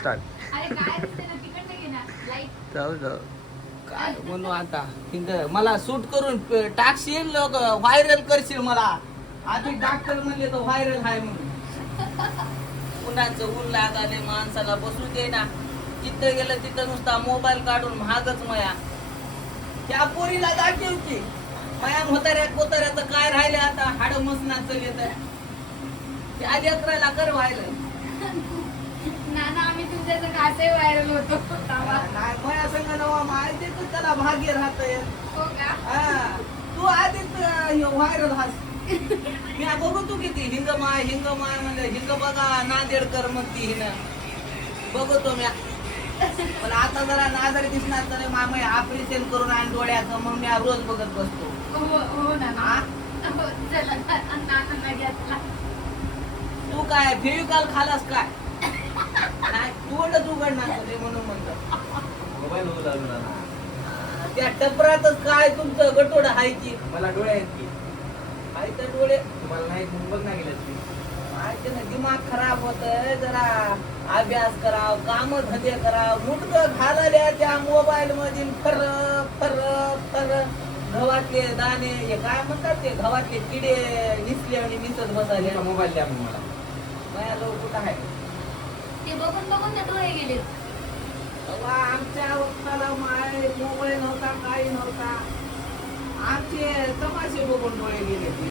Start. अरे काय दिसते ना तिकडनं घे ना लाईट. जाऊ जाऊ. काय म्हणू आता हिंग मला सूट करून टाकशील लोक व्हायरल करशील मला. आधी डॉक्टर म्हणले तर व्हायरल आहे म्हणून. उन्हाचं ऊन लागाले माणसाला बसू दे ना. जिथं गेलं तिथं नुसता मोबाईल काढून महागच मया. त्या पोरीला दाखव की मया म्हाताऱ्या कोताऱ्याचं काय राहिले आता हाड मसनाचं येत. त्या लेकराला कर व्हायरल. नाना आम्ही तुमच्याचं कासे व्हायरल होतो तावा. नाही मया संग नवा माहिती तर त्याला भाग्य राहतंय. हो का? हा, तू आधीच व्हायरल हास. मी बघू तू किती हिंग माय म्हणजे हिंग बघा नांदेडकर म्हणती हिनं बघतो म्या. पण आता जरा नाजर दिसणार तर मामा ऑपरेशन करून आणि डोळ्याचं मग मी रोज बघत बसतो. हो नाना. हा? हो, चला नानांना घ्या चला. तू काय फेविकॉल खालास काय? नाही तोंडच उघडणार तुझे म्हणून म्हणतो. मोबाईल होऊ लागला ना. त्या टपरातच काय तुमचं गटोड आहे की मला डोळे आहेत की आहे तर डोळे. तुम्हाला नाही मग बघ ना गेलं ती. माहिती ना दिमाग खराब होतंय. जरा अभ्यास कराव काम धंदे कराव. मुटकं घालल्या त्या मोबाईल मध्ये फर गव्हातले दाणे हे काय म्हणतात ते गव्हातले किडे निसले आणि निसत बसाले. मोबाईल द्या मग मला. माझ्या जवळ कुठं आहे? ते बघून बघून ते डोळे गेले. तेव्हा आमच्या वक्ताला माय मोबाईल नव्हता काही नव्हता. आमचे तमाशे बघून डोळे गेले.